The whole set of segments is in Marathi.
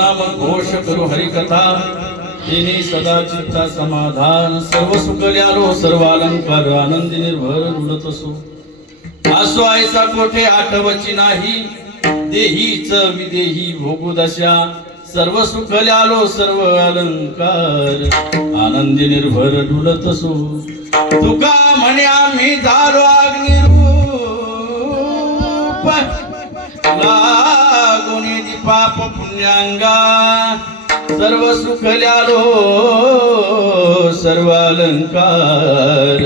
सदनाम घोष करू हरिकथा तिने सदा चित्ता समाधान सर्व सुखल्यालो सर्व अलंकार आनंदी निर्भर रुलत असो असो ऐसा कोठे आठवची नाही देहीच विदेही भोगू दशा सर्व सुखल्यालो सर्व अलंकार आनंदी निर्भर डुलत असो तुका म्हणे आम्ही झालो अग्निरूप लागुनी पाप पुण्यांगा सर्व सुखल्यालो सर्व अलंकार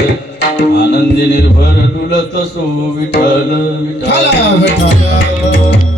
आनंदी निर्भर डुलत असो विठ्ठल विठ्ठल विठ्ठल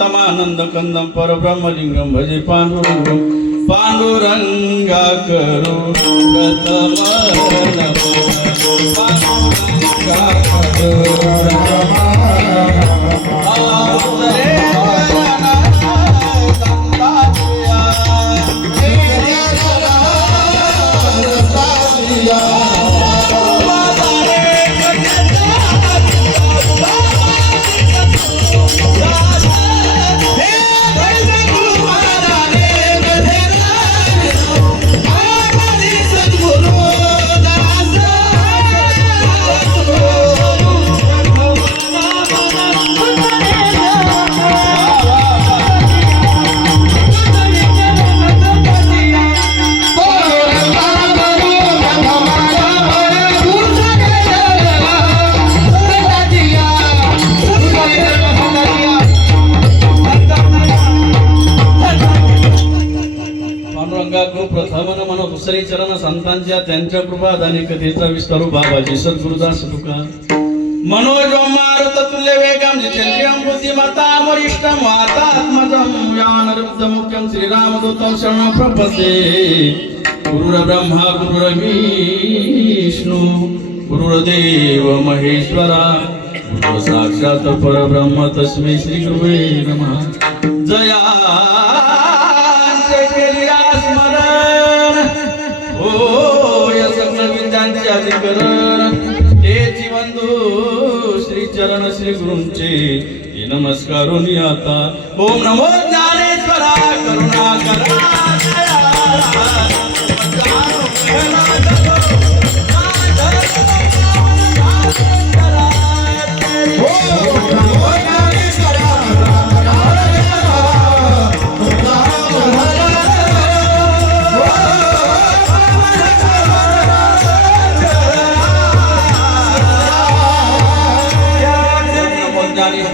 तमानंद कंदम परब्रह्मलिंगम भजे पांडुरंगम पांडुरंगा करो पांडुरंगा दुसरे चरण संतांच्या त्यांच्या कृपादाने कथेचा विस्तारू बाबाजी सद्गुरुदास तुकार मनोज मारुत तुल्य वेगम जितेंद्रियं बुद्धिमता वरिष्ठं माता आत्मजं ज्ञानरुद्ध मुख्यं श्रीरामदूतं शरणं प्रपद्ये गुरुर्ब्रह्मा गुरुर्विष्णु गुरुर्देव महेश्वरा गुरु साक्षात् परब्रह्म तस्मै श्री गुरुवे नमः जया तेची बंधू श्री चरण श्री गुरूंचे नमस्कारो आता ओम नमो ज्ञानेश्वरा करुणा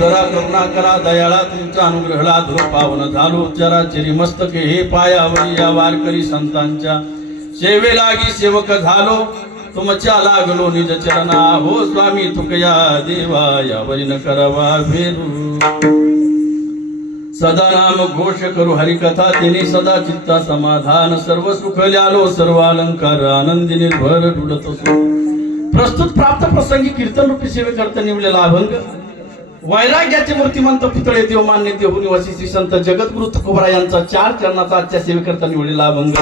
करा करुणा करा दयाळा तुमचा अनुग्रहला धुर पावन झालो चराचरी मस्तके हे पायावरी या वारकरी संतांच्या सेवेलागी सेवक झालो तुमच्या लागलो निज चरणा हो स्वामी तुकया देवा यावरी न करवा भेरू सदा नाम घोष करू हरिकथा तिने सदा चित्ता समाधान सर्व सुख ल्यालो सर्व अलंकार आनंदी निर्भर डुलत असो प्रस्तुत प्राप्त प्रसंगी कीर्तन रूपी सेवे करता निवलेला अभंग वैराग्याचे मूर्तिमंत पुतळे देव मान्य देव निवासी श्री संत जगद्गुरु तुकोबरा यांचा 4 चरणाचा आजच्या सेवेकरता निवडलेला अभंग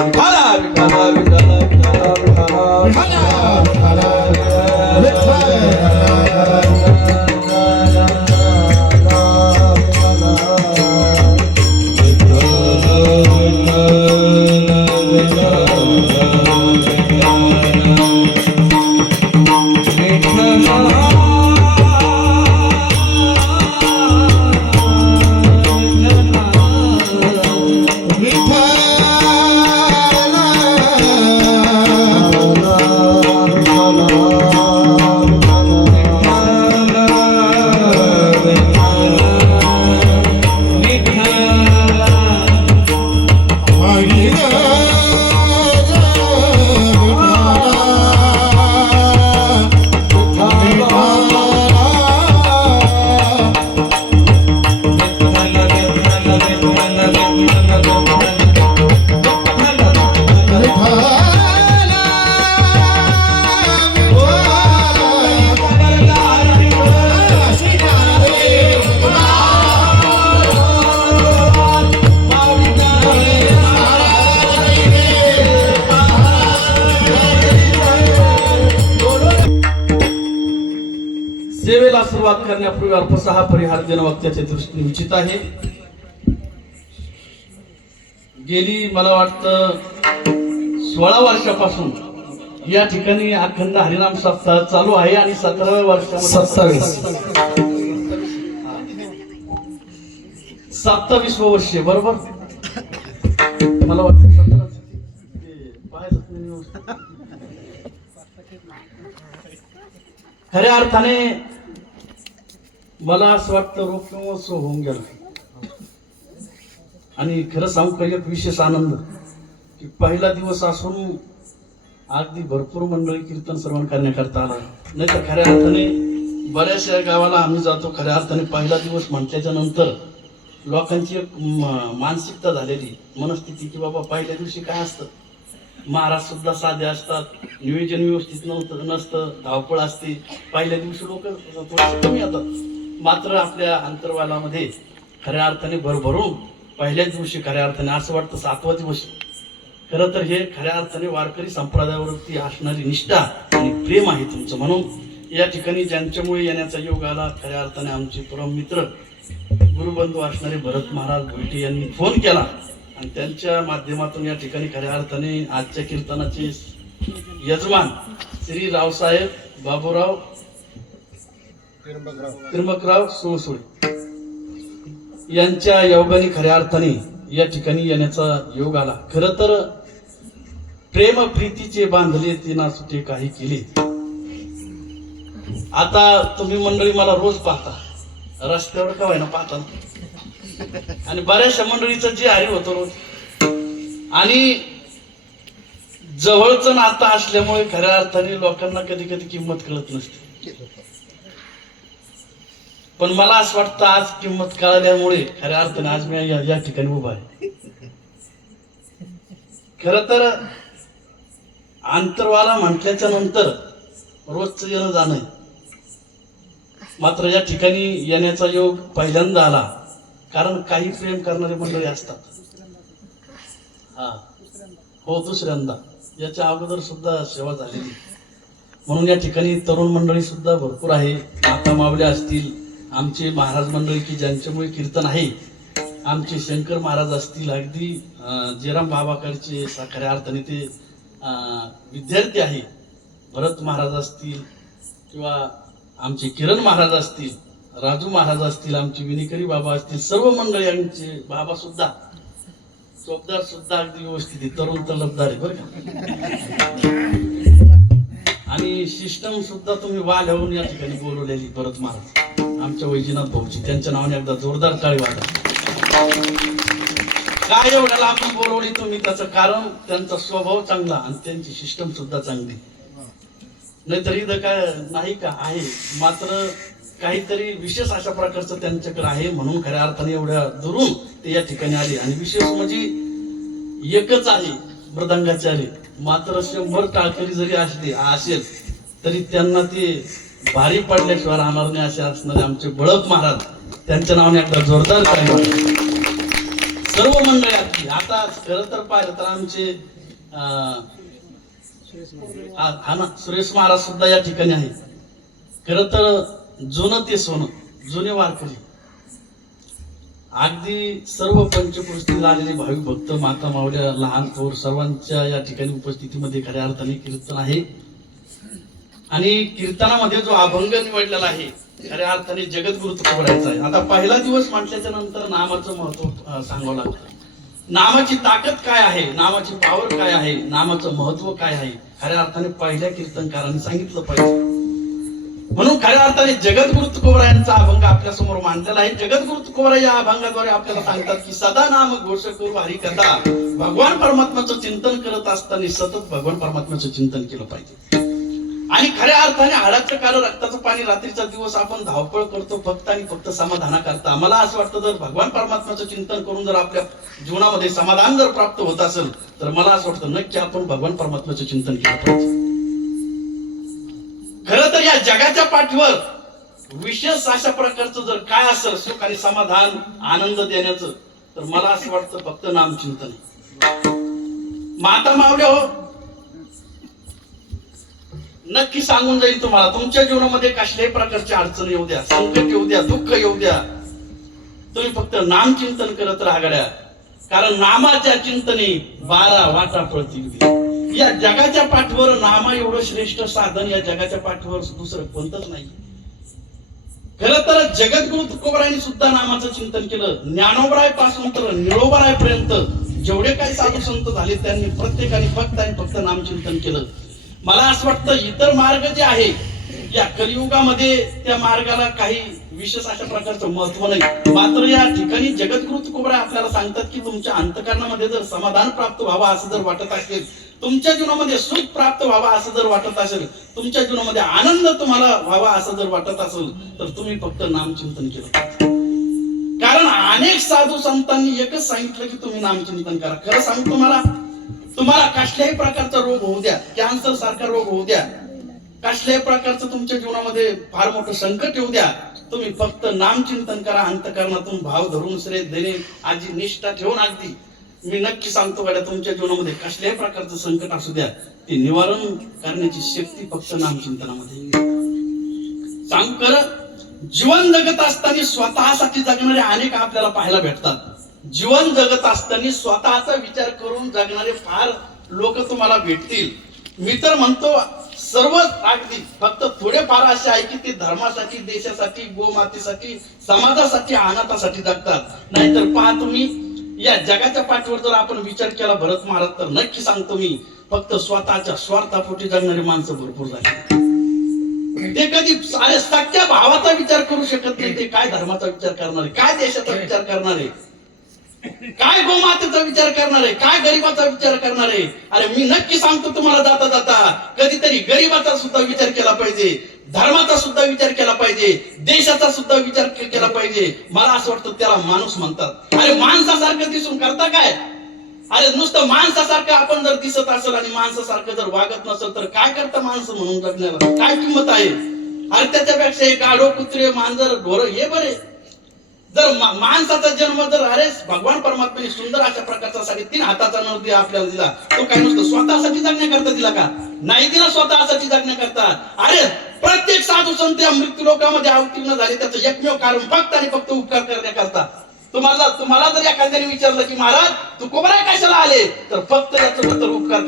चर्चेला सुरुवात करण्यापूर्वी अल्पसा हा परिहार देणं वक्त्याच्या दृष्टीने उचित आहे. गेली मला वाटतं 16 वर्षापासून या ठिकाणी अखंड हरिनाम सप्ताह चालू आहे आणि 17व्या वर्षामध्ये 27 वर्ष बरोबर मला वाटतं 17 खऱ्या अर्थाने मला असं वाटतं रोपमहोत्सव होऊन गेला आणि खरं सांगू का एक विशेष आनंद की पहिला दिवस असून अगदी भरपूर मंडळी कीर्तन श्रवण करण्याकरता आला. नाही तर खऱ्या अर्थाने बऱ्याचशा गावाला आम्ही जातो, खऱ्या अर्थाने पहिला दिवस म्हटल्याच्या नंतर लोकांची एक मानसिकता झालेली मनस्थिती की बाबा पहिल्या दिवशी काय असतं, महाराज सुद्धा साधे असतात, नियोजन व्यवस्थित नसतं, धावपळ असते, पहिल्या दिवशी लोक थोडेसे कमी येतात. मात्र आपल्या अंतर्वालामध्ये खऱ्या अर्थाने भरभरून पहिल्याच दिवशी खऱ्या अर्थाने असं वाटतं 7वा दिवस. खरं तर हे खऱ्या अर्थाने वारकरी संप्रदायावरती असणारी निष्ठा आणि प्रेम आहे तुमचं. म्हणून या ठिकाणी ज्यांच्यामुळे येण्याचा योग आला खऱ्या अर्थाने आमचे परम मित्र गुरुबंधू असणारे भरत महाराज भोईटे यांनी फोन केला आणि त्यांच्या माध्यमातून या ठिकाणी खऱ्या अर्थाने आजच्या कीर्तनाचे यजमान श्री रावसाहेब बाबूराव त्र्यंबकराव सुळसुळे यांच्या योगाने खऱ्या अर्थाने या ठिकाणी येण्याचा योग आला. खरं तर प्रेम प्रीतीचे बांधले तिना सुटे काही केले. आता तुम्ही मंडळी मला रोज पाहता, रस्त्यावर का व्हायना पाहता आणि बऱ्याचशा मंडळीचं जे हरी होतं रोज आणि जवळचं नातं असल्यामुळे खऱ्या अर्थाने लोकांना कधी कधी किंमत कळत नसते. पण मला असं वाटतं आज किंमत कळाल्यामुळे खऱ्या अर्थाने आज मी या ठिकाणी उभा आहे. खर तर अंतरवाला म्हटल्याच्या नंतर रोजचं येणं जाणं, मात्र या ठिकाणी येण्याचा योग पहिल्यांदा आला कारण काही प्रेम करणारे मंडळी असतात. हा हो दुसऱ्यांदा, याच्या अगोदर सुद्धा सेवा झालेली, म्हणून या ठिकाणी तरुण मंडळी सुद्धा भरपूर आहे. माता मावले असतील, आमचे महाराज मंडळी की ज्यांच्यामुळे कीर्तन आहे, आमचे शंकर महाराज असतील, अगदी जेराम बाबाकडचे खऱ्या अर्थाने ते विद्यार्थी आहे, भरत महाराज असतील किंवा आमचे किरण महाराज असतील, राजू महाराज असतील, आमचे विनिकरी बाबा असतील, सर्व मंडळी आमचे बाबा सुद्धा चोपदार सुद्धा अगदी व्यवस्थित आहे, तरुण तलबदार आहे बरं का. आणि सिस्टम सुद्धा तुम्ही वाढवून या ठिकाणी बोलवलेली भरत महाराज आमच्या वैजनाथ भाऊची, त्यांच्या नावाने एकदा जोरदार टाळी वाजवा. काय एवढ्याला आपण बोलवली तुम्ही, त्याचं कारण त्यांचा स्वभाव चांगला आणि त्यांची सिस्टम सुद्धा चांगली. नाहीतर इथं काय नाही का आहे, मात्र काहीतरी विशेष अशा प्रकारचं त्यांच्याकडे आहे, म्हणून खऱ्या अर्थाने एवढ्या दुरून ते या ठिकाणी आले. आणि विशेष म्हणजे एकच आहे मृदंगाचे आले, मात्र 100 टाळकरी जरी असेल तरी त्यांना ते भारी पडल्याशिवाय राहणार नाही असे असणारे आमचे बळप महाराज, त्यांच्या नावाने एकदा जोरदार टाळी. सर्व मंडळी आता खरं तर पाहिलं तर आमचे हा ना सुरेश महाराज सुद्धा या ठिकाणी आहे. खरं तर जुनं ते सोनं, जुने वारकरी, अगदी सर्व पंचकृषीला आलेले भाविक भक्त, माता मावल्या, लहान थोर सर्वांच्या या ठिकाणी उपस्थितीमध्ये खऱ्या अर्थाने कीर्तन आहे. आणि कीर्तनामध्ये जो अभंग निवडलेला आहे खऱ्या अर्थाने जगद्गुरु तुकोबरायचा आहे. आता पहिला दिवस म्हटल्याच्या नंतर नामाचं महत्व सांगावं लागतं. नामाची ताकद काय आहे, नामाची पावर काय आहे, नामाचं महत्व काय आहे, खऱ्या अर्थाने पहिल्या कीर्तनकारांनी सांगितलं पाहिजे. म्हणून खऱ्या अर्थाने जगद्गुरु तुकोबरायांचा अभंग आपल्या समोर मांडलेला आहे. जगद्गुरु तुकोबराय या अभंगाद्वारे आपल्याला सांगतात की सदा नाम घोष करू हरिकथा, भगवान परमात्म्याचं चिंतन करत असताना सतत भगवान परमात्म्याचं चिंतन केलं पाहिजे. आणि खऱ्या अर्थाने हाडाचं काळ रक्ताचं पाणी, रात्रीचा दिवस आपण धावपळ करतो फक्त आणि फक्त समाधाना करता. मला असं वाटतं जर भगवान परमात्म्याचं चिंतन करून जर आपल्या जीवनामध्ये समाधान जर प्राप्त होत असेल तर मला असं वाटतं नक्की आपण भगवान परमात्म्याचं चिंतन केलं पाहिजे. खरं तर या जगाच्या पाठीवर विशेष अशा प्रकारचं जर काय असेल सुख आणि समाधान आनंद देण्याचं तर मला असं वाटतं फक्त नामचिंतन. माता मावल्या हो, नक्की सांगून जाईल तुम्हाला. तुमच्या जीवनामध्ये कसल्याही प्रकारची अडचण येऊ द्या, संकट येऊ द्या, दुःख येऊ द्या, तुम्ही फक्त नाम चिंतन करत राहा. कारण नामाच्या चिंतने 12 वाटा पळतील. या जगाच्या पाठीवर नामा एवढं श्रेष्ठ साधन या जगाच्या पाठीवर दुसरं कोणतंच नाही. खरं तर जगद्गुरु तुकोबरायांनी सुद्धा नामाचं चिंतन केलं. ज्ञानोबराय पासून तर निळोबराय पर्यंत जेवढे काही साधू संत झाले त्यांनी प्रत्येकाने फक्त आणि फक्त नामचिंतन केलं. मला असं वाटतं इतर मार्ग जे आहे या कलियुगामध्ये त्या मार्गाला काही विशेष अशा प्रकारचं महत्व नाही. मात्र या ठिकाणी जगद्गुरु तुकोबराय आपल्याला सांगतात की तुमच्या अंतःकरणामध्ये जर समाधान प्राप्त व्हावं असं जर वाटत असेल, तुमच्या जीवनामध्ये सुख प्राप्त व्हावा असं जर वाटत असेल, तुमच्या जीवनामध्ये आनंद तुम्हाला व्हावा असं जर वाटत असेल तर तुम्ही फक्त नामचिंतन केलं. कारण अनेक साधू संतांनी एकच सांगितलं की तुम्ही नामचिंतन करा. खरं सांगतो तुम्हाला कसल्याही प्रकारचा रोग होऊ द्या, कॅन्सर सारखा रोग होऊ द्या, कसल्याही प्रकारचं तुमच्या जीवनामध्ये फार मोठं संकट येऊ द्या, तुम्ही फक्त नामचिंतन करा. अंतःकरणातून भाव धरून श्रेय देणे आजी निष्ठा ठेवून अगदी मी नक्की सांगतो गड्या, तुमच्या जीवनामध्ये कसल्याही प्रकारचं संकट असू द्या ते निवारण करण्याची शक्ती फक्त नामचिंतनामध्ये. सांग कर जीवन जगत असताना स्वतःसाठी जगणारे अनेक आपल्याला पाहायला भेटतात. जीवन जगत असताना स्वतःचा विचार करून जगणारे फार लोक तुम्हाला भेटतील. मी तर म्हणतो सर्व अगदी फक्त थोडेफार असे आहे की ते धर्मासाठी, देशासाठी, गोमातेसाठी, समाजासाठी, अनाथासाठी जगतात. नाहीतर पहा तुम्ही या जगाच्या पाठीवर जर आपण विचार केला भरत महाराज तर नक्की सांगतो मी फक्त स्वतःच्या स्वार्थापोटी जगणारी माणसं भरपूर झाली. ते कधी सख्या भावाचा विचार करू शकत नाही. ते काय धर्माचा विचार करणारे, काय देशाचा विचार करणारे, काय गोमातेचा विचार करणारे, काय गरीबाचा विचार करणारे. अरे मी नक्की सांगतो तुम्हाला जाता जाता कधीतरी गरीबाचा सुद्धा विचार केला पाहिजे, धर्माचा सुद्धा विचार केला पाहिजे, देशाचा सुद्धा विचार केला पाहिजे. मला असं वाटतं त्याला माणूस म्हणतात. अरे माणसासारखं दिसून करता काय? अरे नुसतं माणसासारखं आपण जर दिसत असेल आणि माणसासारखं जर वागत नसेल तर काय करता माणसं म्हणून जगण्याला काय किंमत आहे? अरे त्याच्यापेक्षा हे गाढव, कुत्रे, मांजर, ढोर हे बरे. जर माणसाचा जन्म जर अरे भगवान परमात्म्याने सुंदर अशा प्रकारचा 3.5 हाताचा नर आपल्याला दिला, तो काय नुसतं स्वतःसाठी जगण्याकरता दिला का? नाही दिला स्वतःसाठी जगण्याकरता. अरे प्रत्येक साधू संत मृत्यू लोकांमध्ये अवतीर्ण झाले त्याचं एकमेव कारण फक्त आणि फक्त उपकार करण्याकरता. तुम्हाला जर एखाद्याने विचारलं की महाराज तुकोबराय कशाला आले तर फक्त याचं उत्तर उपकार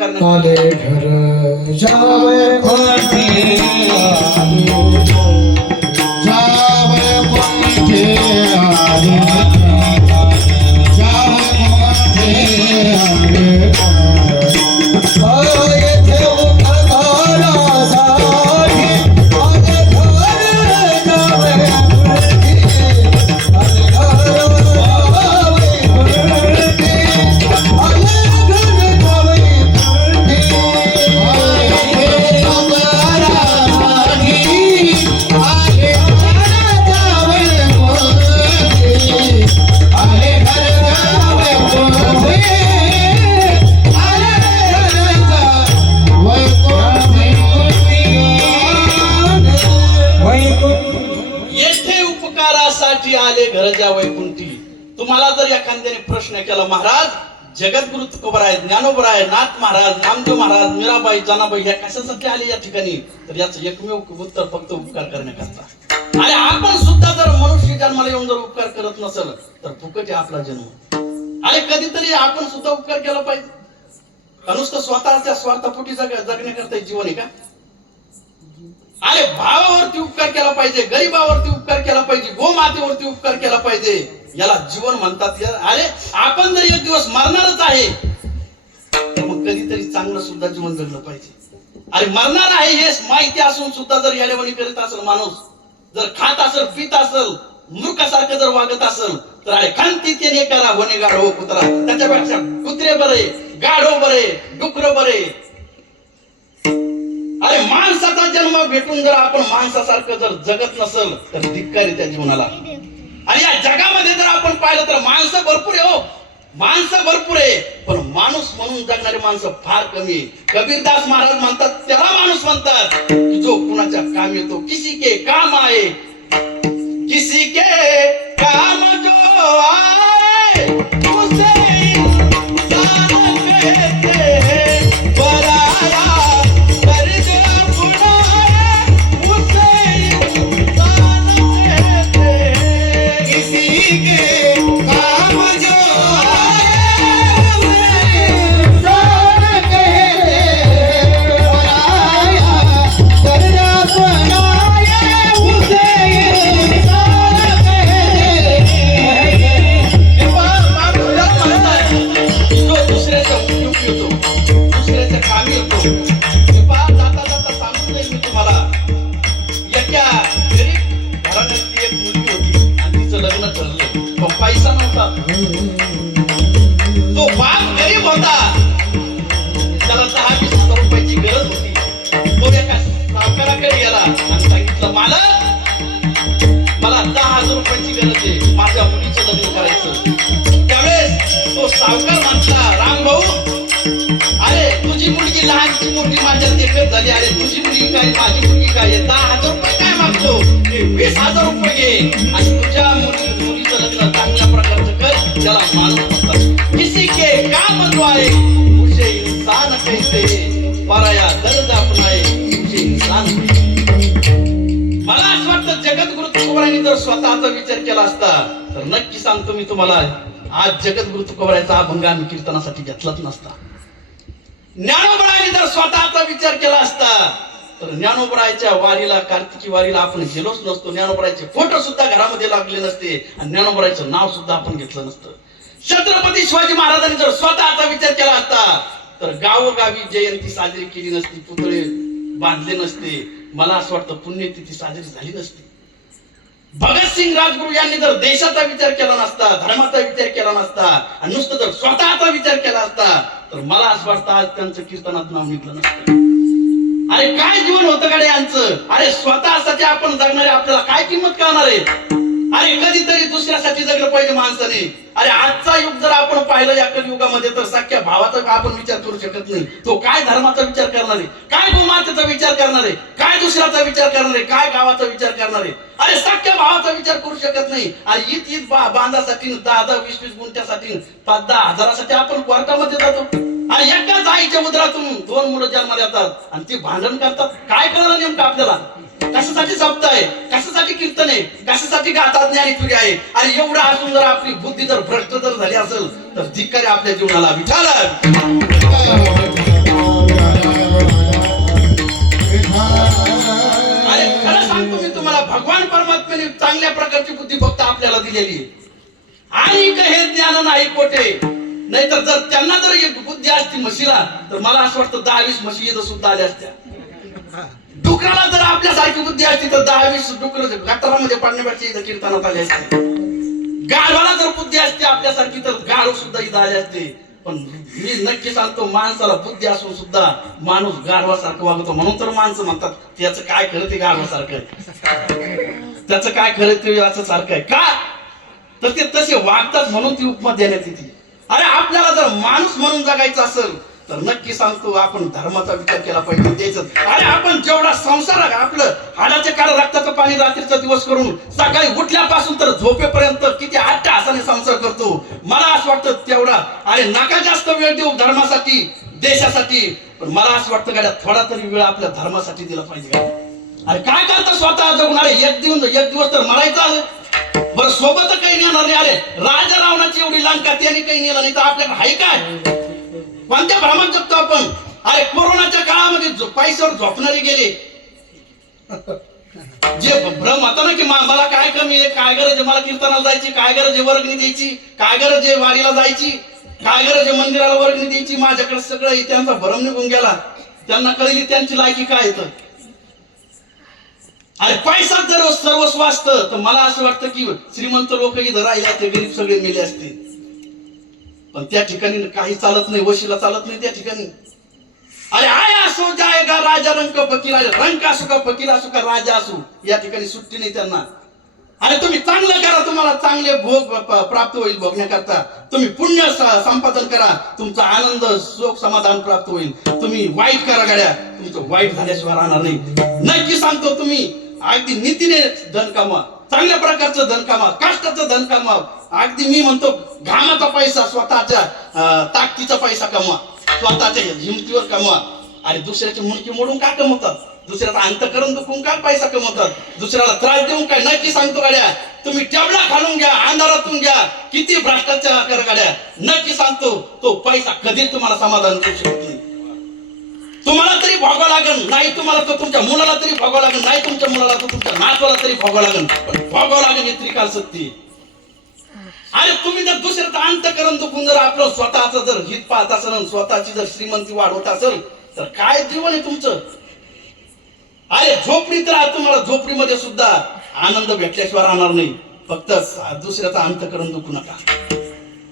आले घर ज्या वैकुंठी. तुम्हाला जर एखाद्याने प्रश्न केला महाराज जगद्गुरु तुकोबराय, ज्ञानोबराय, नाथ महाराज, नामदेव महाराज, मीराबाई, जनाबाई ह्या कशासाठी आले या ठिकाणी तर याचं एकमेव उत्तर फक्त उपकार करण्याकरता. आणि आपण सुद्धा जर मनुष्य जन्माला येऊन जर उपकार करत नसेल तर फुकट आहे आपला जन्म. आणि कधीतरी आपण सुद्धा उपकार केला पाहिजे. नुसतं स्वतःच्या स्वार्थापोटी जगण्याकरता जीवन आहे का? अरे भावावरती उपकार केला पाहिजे, गरीबावरती उपकार केला पाहिजे, गोमातेवरती उपकार केला पाहिजे. याला जीवन म्हणतात. अरे आपण जर एक दिवस मरणारच आहे तर मग कधीतरी चांगलं सुद्धा जीवन जगलं पाहिजे. अरे मरणार आहे हे माहिती असून सुद्धा जर याडेवणी करीत असेल माणूस, जर खात असेल, पित असेल, मूर्खासारखं जर वागत असेल तर अरे खांती ते करा वने गाढव कुत्रा. त्याच्यापेक्षा कुत्रे बरे, गाढव बरे, डुकर बरे. अरे माणसाचा जन्म भेटून जर आपण माणसासारखं जर जगत नसेल तर धिक्कारी त्या जीवनाला. आणि या जगामध्ये जर आपण पाहिलं तर माणसं भरपूर आहे. हो माणसं भरपूर आहे पण माणूस म्हणून जगणारे माणसं फार कमी आहे. कबीरदास महाराज म्हणतात त्याला माणूस म्हणतात की जो कुणाच्या काम येतो. किसी के काम आए, किसी के काम जो आए उसे इंसान कहते हैं. पराया कर दो अपना झाली, अरे तुझी मुलगी काय माझी मुलगी काय, 10,000 रुपये काय मागतो, 20,000 रुपये घे आणि तुझ्या मुलीचं लग्न चांगल्या प्रकारचं कर, त्याला माणूस म्हणतात. किसी के काम द्वारे मुझे इंसान कहते, पराया दर्द अपनाए मुझे इंसान. मला असं वाटतं जगद्गुरु तुकोबारायांनी जर स्वतःचा विचार केला असता तर नक्की सांगतो मी तुम्हाला, आज जगद्गुरु तुकोबारायांचा अभंग आम्ही कीर्तनासाठी घेतलाच नसता. ज्ञानोबरायांनी जर स्वतःचा विचार केला असता तर ज्ञानोबरायांच्या वारीला, कार्तिकी वारीला आपण गेलोच नसतो. ज्ञानोबरायांचे फोटो सुद्धा घरामध्ये लागले नसते आणि ज्ञानोबरायांचं नाव सुद्धा आपण घेतलं नसतं. छत्रपती शिवाजी महाराजांनी जर स्वतःचा विचार केला असता तर गावोगावी जयंती साजरी केली नसती, पुतळे बांधले नसते, मला असं वाटतं पुण्यतिथी साजरी झाली नसती. भगतसिंग राजगुरू यांनी जर देशाचा विचार केला नसता, धर्माचा विचार केला नसता आणि नुसतं जर स्वतःचा विचार केला असता तर मला असं वाटतं आज त्यांचं कीर्तनात नाव निघलं नसतं. अरे काय जीवन होतं गाड्या यांचं. अरे स्वतःसाठी आपण जगणारे आपल्याला काय किंमत कळणार आहे. अरे कधीतरी दुसऱ्यासाठी जगलं पाहिजे माणसाने. अरे आजचा युग जर आपण पाहिलं या कलियुगामध्ये तर सख्या भावाचा आपण विचार करू शकत नाही. तो काय धर्माचा विचार करणार आहे, काय गोमातेचा विचार करणार आहे, काय दुसऱ्याचा विचार करणार आहे, काय गावाचा विचार करणार आहे. अरे सख्या भावाचा विचार करू शकत नाही. अरे ईद बांधासाठी 10-20 गुंठ्यासाठी 5-10 हजारासाठी आपण कोर्टामध्ये जातो. आणि एकाच आईच्या उदरातून 2 मुलं जन्माला येतात आणि ती भांडण करतात. काय कळलं नेमकं आपल्याला. कशासाठी जप्त आहे, कशासाठी कीर्तन आहे, कशासाठी गाथा ज्ञानेश्वरी आहे. आणि एवढं असून जर आपली बुद्धी जर भ्रष्ट जर झाली असेल तर धिक्कार आहे आपल्या जीवनाला. विठाल अरे खरं सांगतो मी तुम्हाला, भगवान परमात्म्याने चांगल्या प्रकारची बुद्धी फक्त आपल्याला दिलेली आहे. आणि हे ज्ञान नाही कोठे. नाहीतर जर त्यांना जर एक बुद्धी असती म्हशीला तर मला असं वाटतं 10-20 म्हशी इथं सुद्धा आल्या असत्या. डुकराला जर आपल्यासारखी बुद्धी असती तर 10-20 डुकर गटारामध्ये पडण्यापेक्षा इथं कीर्तनात आले असते. गाढवाला जर बुद्धी असते आपल्यासारखी तर गाढव सुद्धा इथं आले असते. पण मी नक्की सांगतो, माणसाला बुद्धी असून सुद्धा माणूस गाढवासारखं वागतो. म्हणून तर माणसं म्हणतात त्याचं काय खरं ते गाढवासारखं, त्याचं काय खरं ते असं सारखं आहे का, तर ते तसे वागतात म्हणून ती उपमा देण्यात येते. अरे आपल्याला जर माणूस म्हणून जगायचं असेल तर नक्की सांगतो आपण धर्माचा विचार केला पाहिजे. त्याच अरे आपण जेवढा संसार आपलं हाडाचे काळ रक्ताचं पाणी रात्रीचा दिवस करून सकाळी उठल्यापासून तर झोपेपर्यंत किती अट्टहासाने संसार करतो. मला असं वाटतं तेवढा अरे नका जास्त वेळ देऊ धर्मासाठी, देशासाठी. पण मला असं वाटतं गाड्या थोडा तरी वेळ आपल्या धर्मासाठी दिला पाहिजे. अरे काय करता स्वतः जगून. अरे एक दिवस तर मरायचं. बरं सोबत काही नेणार नाही. अरे राजा रावणाची एवढी लंका त्याने काही नेलं नाही तर आपल्याकडे आहे काय. कोणत्या भ्रमात जगतो आपण. अरे कोरोनाच्या काळामध्ये पैशावर झोपणारे गेले. जे भ्रम होता ना की मला काय कमी आहे, काय गरज आहे मला कीर्तनाला जायची, काय गरज आहे वर्गणी द्यायची, काय गरज आहे वारीला जायची, काय गरज आहे मंदिराला वर्गणी द्यायची, माझ्याकडे सगळं त्यांचा भ्रम निघून गेला. त्यांना कळली त्यांची लायकी काय तर. अरे पैसा जर सर्वस्व असतं तर मला असं वाटतं की श्रीमंत लोक इथं राहिले असते, गरीब सगळे मेले असते. पण त्या ठिकाणी काही चालत नाही, वशीला चालत नाही त्या ठिकाणी. अरे आया असो जायगा राजा रंग फकीर, रंग असो का फकीर असो का राजा असो, या ठिकाणी सुट्टी नाही त्यांना. अरे तुम्ही चांगलं करा, तुम्हाला चांगले भोग प्राप्त होईल. भोगण्याकरता तुम्ही पुण्य संपादन करा, तुमचा आनंद सुख समाधान प्राप्त होईल. तुम्ही वाईट करा गाड्या, तुमचं वाईट झाल्याशिवाय राहणार नाही. नक्की सांगतो तुम्ही अगदी नीतीने धन कमवा, चांगल्या प्रकारचं धन कमवा, कष्टाचं धन कमवा. अगदी मी म्हणतो घामाचा पैसा, स्वतःच्या ताकदीचा पैसा कमवा, स्वतःच्या हिमतीवर कमवा. अरे दुसऱ्याची मुंडकी मोडून का कमवतात, दुसऱ्याचा अंतकरण दुखून काय पैसा कमवतात, दुसऱ्याला त्रास देऊन काय. नक्की सांगतो गाड्या तुम्ही टेबला खालून घ्या, अंधारातून घ्या, किती भ्रष्टाचार करा गाड्या, नक्की सांगतो तो पैसा कधीच तुम्हाला समाधान करू शकत नाही. तुम्हाला तरी भोगावं लागेल, नाही तुम्हाला तर तुमच्या मुलाला तरी भोगावं लागेल, नाही तुमच्या मुलाला तर तुमच्या नातवाला तरी भोगावं लागेल, पण भोगावं लागेल ही त्रिकाल सत्य. अरे तुम्ही जर दुसऱ्याचं अंतकरण दुखून जर आपलं स्वतःचं जर हित पाहत असेल, स्वतःची जर श्रीमंती वाढवत असेल तर काय जीवन आहे तुमचं. अरे झोपडीत राहा, तुम्हाला झोपडीमध्ये सुद्धा आनंद भेटल्याशिवाय राहणार नाही. फक्त दुसऱ्याचं अंतकरण दुखू नका.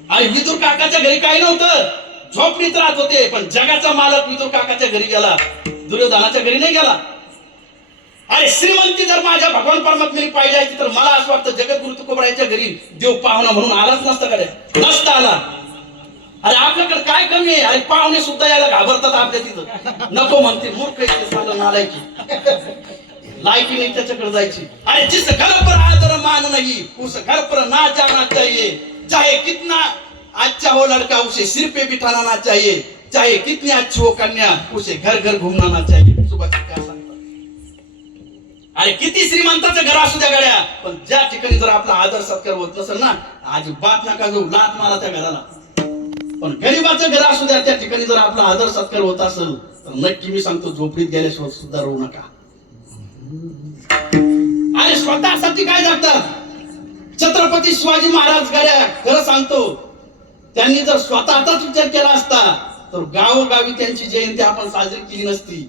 अरे विदुर काकाच्या घरी काय नव्हतं, झोपडीत राहत होते, पण जगाचा मालक विदुर काकाच्या घरी गेला, दुर्योधनाच्या घरी नाही गेला. अरे श्रीमंती जर माझ्या भगवान परमात्म्याने पाहिजे असती तर मला असं वाटतं जगद्गुरु तुकोबारायांच्या घरी देव पाहुणा म्हणून आलाच नसता, कडे नसता आला. अरे आपल्याकडे काय कमी आहे? अरे पाहुणे सुद्धा यायला घाबरतात आपल्या तिथं, नको म्हणते, मूर्ख आहे ते सालं नालायकी, लायकी नहीं त्याच्याकडे जायची. अरे जिस घर पर आदर मान नहीं उस घर पर ना जाना चाहिए, चाहे कितना अच्छा हो लड़का उसे सिर पे बिठाना ना चाहिए, चाहे कितनी अच्छी हो कन्या उसे घर घर घूमना ना चाहिए. सुभाष काय सांगतात? अरे किती श्रीमंताचं घर असू द्या गड्या, पण ज्या ठिकाणी जर आपला आदर सत्कार होत नसेल ना, अजिबात नका जाऊ, लात मारा त्या घराला. पण गरीबाचं घर असू द्या, त्या ठिकाणी जर आपला आदर सत्कार होत असेल तर नक्की मी सांगतो, झोपडीत गेल्याशिवाय सुद्धा राहू नका. अरे स्वतःसाठी काय जगतात? छत्रपती शिवाजी महाराज गड्या, खरं सांगतो, त्यांनी जर स्वतःचाच विचार केला असता तर गावोगावी त्यांची जयंती आपण साजरी केली नसती.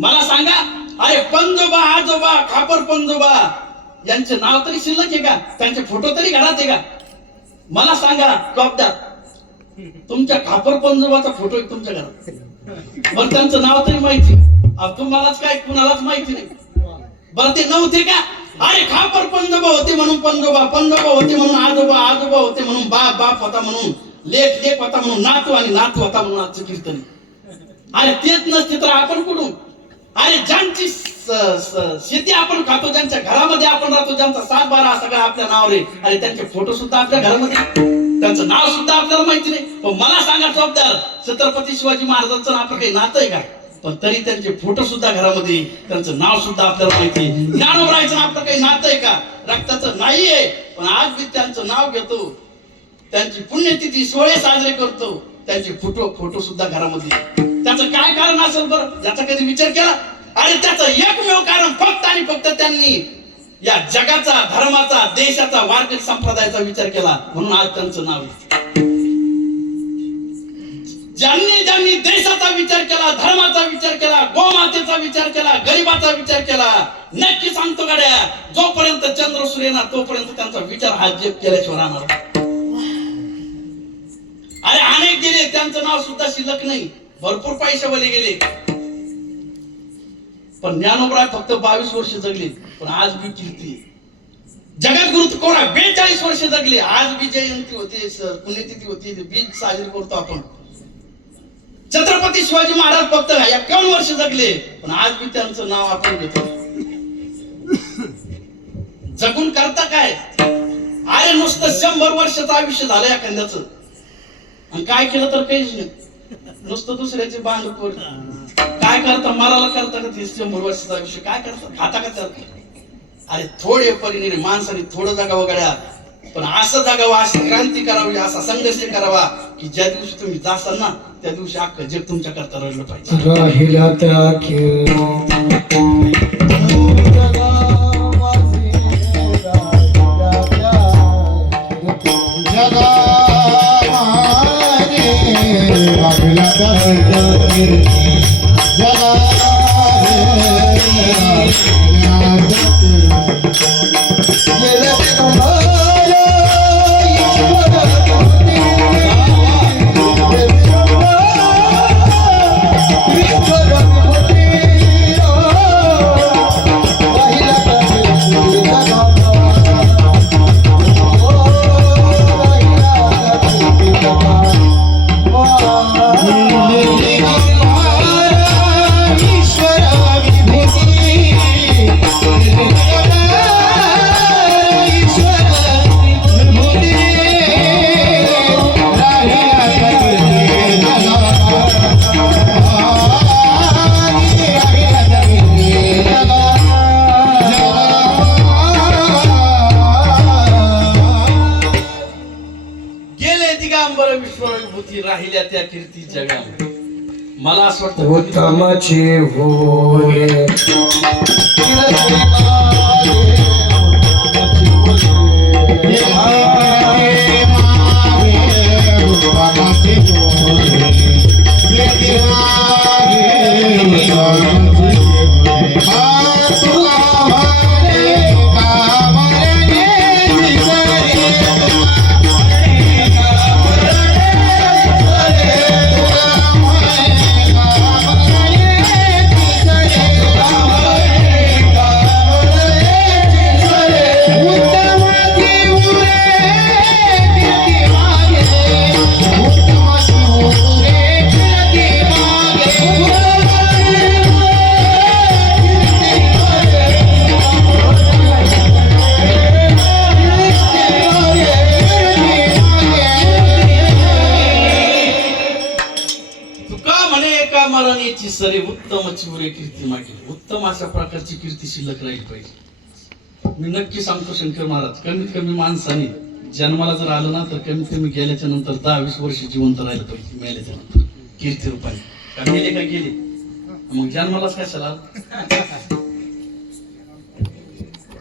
मला सांगा, अरे पंजोबा, आजोबा, खापर पंजोबा यांचे नाव तरी शिल्लक आहे का? त्यांचे फोटो तरी घरात आहे का? मला सांगा टॉपदार, तुमच्या खापर पंजोबाचा फोटो आहे तुमच्या घरात, बरं त्यांचं नाव तरी माहिती? तुम्हालाच काय, कुणालाच माहिती नाही. बरं ते नव्हते का? अरे खापर पंजोबा होते म्हणून पंजोबा, पंजोबा होते म्हणून आजोबा, आजोबा होते म्हणून बाप, बाप होता म्हणून लेख, लेख होता म्हणून नातू, आणि नातू होता म्हणून आजचं कीर्तन. अरे तेच नसते तर आपण कुठून? अरे ज्यांची शेती आपण खातो, ज्यांच्या घरामध्ये आपण राहतो, ज्यांचा 7-12 सगळं आपल्या नावावर आहे, अरे त्यांचे फोटो सुद्धा आपल्या घरामध्ये, त्यांचं नाव सुद्धा आपल्याला माहिती नाही. पण मला सांगा जबाबदार, छत्रपती शिवाजी महाराजांचं आपलं काही नातं आहे का? पण तरी त्यांचे फोटो सुद्धा घरामध्ये, त्यांचं नाव सुद्धा आपल्याला माहिती. ज्ञानोबरायचं आपलं काही नातं आहे का? रक्ताचं नाहीये, पण आज मी त्यांचं नाव घेतो, त्यांची पुण्यतिथी सोहळे साजरे करतो, त्यांचे फोटो सुद्धा घरामध्ये. त्याचं काय कारण असेल बरं? याचा कधी विचार केला? अरे त्याचं एकमेव कारण फक्त आणि फक्त त्यांनी या जगाचा, धर्माचा, देशाचा, वारकरी संप्रदायाचा विचार केला, म्हणून आज त्यांचं नाव आहे. ज्यांनी ज्यांनी देशाचा विचार केला, धर्माचा विचार केला, गोमातेचा विचार केला, गरिबाचा विचार केला, नक्की सांगतो गड्या, जोपर्यंत चंद्र सूर्य ना तोपर्यंत त्यांचा विचार हा जग केल्याशिवाय राहणार. अरे अनेक गेले, त्यांचं नाव सुद्धा शिल्लक नाही, भरपूर पैशावाले गेले, पण ज्ञानोबराय फक्त 22 वर्ष जगले, पण आज बी कीर्ती. जगद्गुरु कोणा 42 वर्ष जगले, आज बी जयंती होती, पुण्यतिथी होती, बीज साजरी करतो आपण. छत्रपती शिवाजी महाराज फक्त 51 वर्ष जगले, पण आज बी त्यांचं नाव आपण घेतो. जगून करता काय? अरे नुसतं 100 वर्षाचं आयुष्य झालं एखाद्याचं, आणि काय केलं तर काहीच नाही, नुसतं दुसऱ्याचे बांध पोर. काय करता? मराला करता का? 100 वर्षाचं आयुष्य काय करता? खाता का त्याला? अरे थोडे परिणाम माणसाने थोडं जगावं गड्या, पण असं जगावं, अशी क्रांती करावी, असा संघर्ष करावा की ज्या दिवशी तुम्ही जासाल ना, त्या दिवशी अख्खं जग तुमच्या करता रडलं पाहिजे. राहिला त्या राहिल्या त्या कीर्ती जगा. मला असं वाटतं उत्तमाचे होय उत्सरे उत्तम चिवरे कीर्ती मागे उत्तम अशा प्रकारची कीर्ती शिल्लक राहील पाहिजे. मी नक्की सांगतो शंकर महाराज, कमीत कमी माणसाने जन्माला जर आलं ना तर कमीत कमी गेल्याच्या नंतर 10-20 वर्ष जिवंत राहिलं पाहिजे मेल्याच्या नंतर कीर्ती रूपाने. का मेले का गेले मग जन्मालाच कशाला.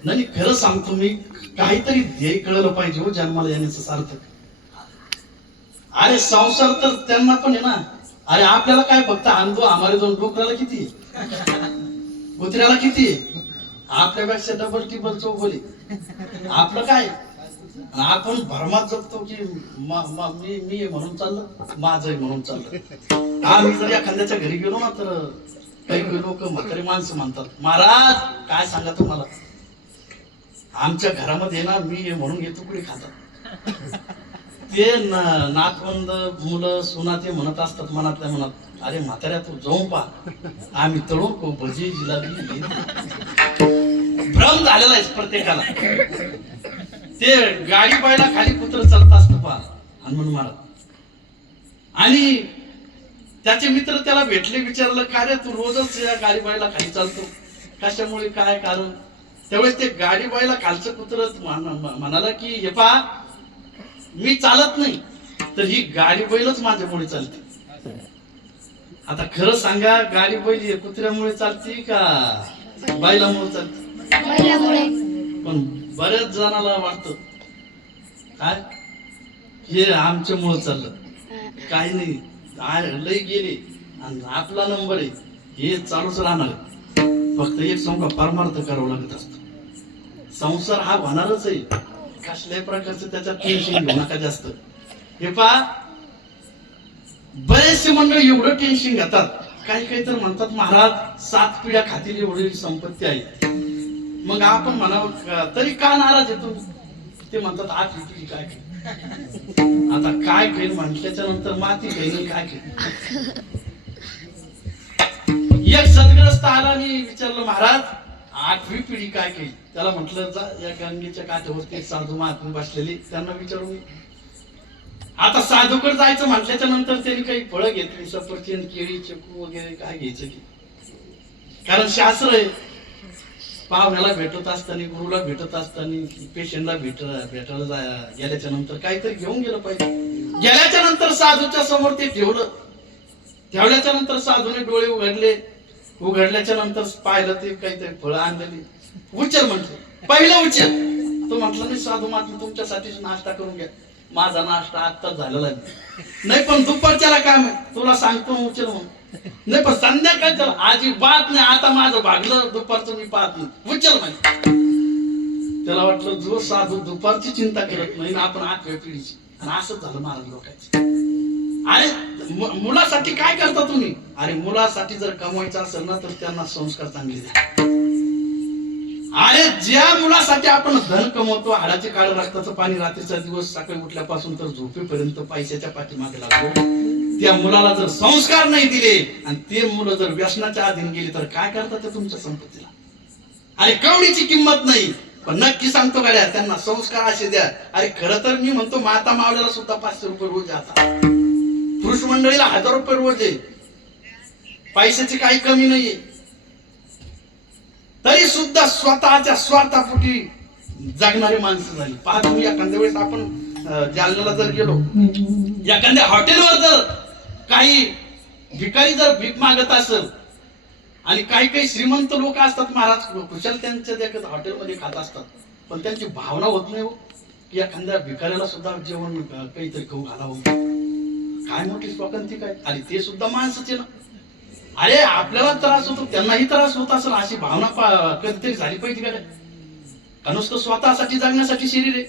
नाही खरं सांगतो मी, काहीतरी ध्येय कळलं पाहिजे हो जन्माला येण्याचं सार्थक. अरे संसार तर त्यांना पण आहे ना. अरे आपल्याला काय फक्त आणतो आम्हाला दोन डोकराला किती कुत्र्याला किती आपल्यापेक्षा डबल टिबल चौबोली. आपलं काय आपण भरमात जगतो की मी म्हणून चाललं माझं म्हणून चाललं. आम्ही जर एखाद्याच्या घरी गेलो ना तर काही लोक म्हातारी माणसं म्हणतात, महाराज काय सांगा तुम्हाला, आमच्या घरामध्ये ना मी म्हणून हे तुकडे खातात. ते नातवंद मुलं सुना ते म्हणत असतात मनातल्या मनात, अरे म्हाताऱ्या तू जाऊन पहा आम्ही तळून भजी जिलाबी. भ्रम झालेला आहे प्रत्येकाला. ते गाडी पायला खाली कुत्र चालत असतं पहा हनुमान महाराज. आणि त्याचे मित्र त्याला भेटले, विचारलं का रे तू रोजच या गाडी पायला खाली चालतो, कशामुळे काय कारण. त्यावेळेस ते गाडी पायला खालचं कुत्र म्हणाला की हे पहा मी चालत नाही तर ही गाडी बैलच माझ्यामुळे चालते. आता खरं सांगा, गाडी बैल कुत्र्यामुळे चालते का बैलामुळे चालते. पण बऱ्याच जणाला वाटतं काय हे आमच्यामुळे चाललं. काही नाही, लय गेले आणि आपला नंबर आहे हे चालूच राहणार. फक्त एक संख्या परमार्थ करावं लागत असतो. संसार हा होणारच आहे, कसल्याही प्रकारचं त्याच्यात टेन्शन घेऊ नका जास्त. हे पहा बरेचसे मंडळ एवढं टेन्शन घेतात, काही तर म्हणतात महाराज 7 पिढ्या खातील एवढी संपत्ती आहे. मग आपण म्हणावं तरी का नाराज आहे तुम्ही. ते म्हणतात 8 पिढी काय खाईल. आता काय खाईल म्हटल्याच्या नंतर माती खाईल काय खाईल. एक सद्ग्रस्त आला आणि विचारलं महाराज 8वी पिढी काय खाईल. त्याला म्हटलं जा या गंगेच्या काठावरती एक साधू महात्मा बसलेले त्यांना विचारून. आता साधूकडे जायचं म्हटल्याच्या नंतर त्यांनी काही फळं घेतली, सफरचंद केळी चिकू वगैरे काय घ्यायचं की. कारण शास्त्र आहे, पाहुण्याला भेटत असताना गुरुला भेटत असताना पेशंटला भेटायला गेल्याच्या नंतर काहीतरी घेऊन गेलं पाहिजे. गेल्याच्या नंतर साधूच्या समोर ते ठेवलं. ठेवल्याच्या नंतर साधूने डोळे उघडल्याच्या नंतर पाहिलं ते काहीतरी फळं आणलेली. उचल म्हटलं, पहिलं उचल. तो म्हटलं नाही साधू महात्मा तुमच्यासाठीच नाश्ता करून घ्या, माझा नाश्ता आत्ताच झालेला नाही. पण दुपारच्याला काम आहे तुला सांगतो उचल म्हणून. नाही पण संध्याकाळ त्याला अजिबात नाही, आता माझं भागलं दुपारचं मी पाहत नाही उचल माहिती. त्याला वाटलं जो साधू दुपारची चिंता करत नाही आपण 8व्या पिढीची. आणि असंच झालं महाराज लोकांची. अरे मुलासाठी काय करता तुम्ही. अरे मुलासाठी जर कमवायचं असेल ना तर त्यांना संस्कार चांगले द्या. अरे ज्या मुलासाठी आपण धन कमवतो, हाडाचे काळ रक्ताचं पाणी रात्रीचा दिवस सकाळी उठल्यापासून तर झोपेपर्यंत पैशाच्या पाठीमागे लागतो, त्या मुलाला जर संस्कार नाही दिले आणि ते मुलं जर व्यसनाच्या अधीन गेली तर काय करतात ते तुमच्या संपत्तीला. अरे कवडीची किंमत नाही. पण नक्की सांगतो गाड्या त्यांना संस्कार असे द्या. अरे खरं तर मी म्हणतो माता मावल्याला सुद्धा 500 रुपये रोज आहे. आता पुरुष मंडळीला 1000 रुपये रोज आहे. पैशाची काही कमी नाहीये. तरी सुद्धा स्वतःच्या स्वार्थापोटी जगणारी माणसं झाली. पहा तुम्ही एखाद्या वेळेस आपण जालन्याला जर गेलो, एखाद्या हॉटेलवर जर काही भिकारी जर भीक मागत असेल आणि काही श्रीमंत लोक असतात महाराज कुशल त्यांच्या देखत हॉटेलमध्ये खात असतात, पण त्यांची भावना होत नाही हो की एखाद्या भिकाऱ्याला सुद्धा जेवण काहीतरी खाऊ घालावं. काय मोठी स्वकंती काय. आणि ते सुद्धा माणसाचे ना. अरे आपल्याला त्रास होतो त्यांनाही त्रास होत असेल अशी भावना कधीतरी झाली पाहिजे का नुसतं स्वतःसाठी जगण्यासाठी शरीर आहे.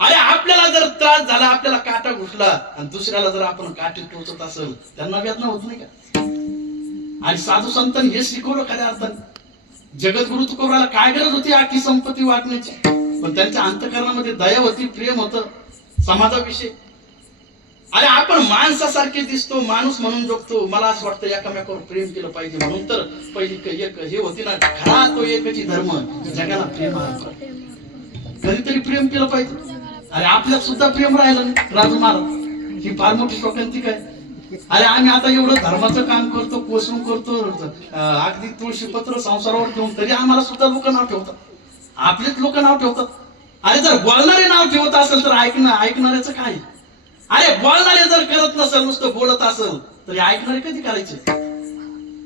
अरे आपल्याला जर त्रास झाला, आपल्याला काटा घुसला आणि दुसऱ्याला जर आपण काठी टोचत असेल त्यांना वेदना होत नाही का. आणि साधू संतांनी हे शिकवलं खऱ्या अर्थाने. जगद्गुरु तुकोबाला काय गरज होती आखी संपत्ती वाटण्याची, पण त्यांच्या अंतःकरणामध्ये दया होती, प्रेम होतं समाजाविषयी. अरे आपण माणसासारखे दिसतो, माणूस म्हणून जगतो. मला असं वाटतं एकामेकावर प्रेम केलं पाहिजे. म्हणून तर पहिली एक हे होती ना, खरा तो एकची धर्म जगाला प्रेम. कधीतरी प्रेम केलं पाहिजे. अरे आपल्यात सुद्धा प्रेम राहिलं नाही. राजू महाराज ही फार मोठी स्वकंती काय. अरे आम्ही आता एवढं धर्माचं काम करतो, पोषण करतो, अगदी तुळशीपत्र संसारावर ठेवून तरी आम्हाला सुद्धा लोक नाव ठेवतात. आपलेच लोक नाव ठेवतात. अरे जर बोलणारे नाव ठेवत असेल तर ऐकणाऱ्याचं काय? अरे बोलणारे जर करत नसेल, नुसतं बोलत असेल तरी ऐकणारे कधी करायचे?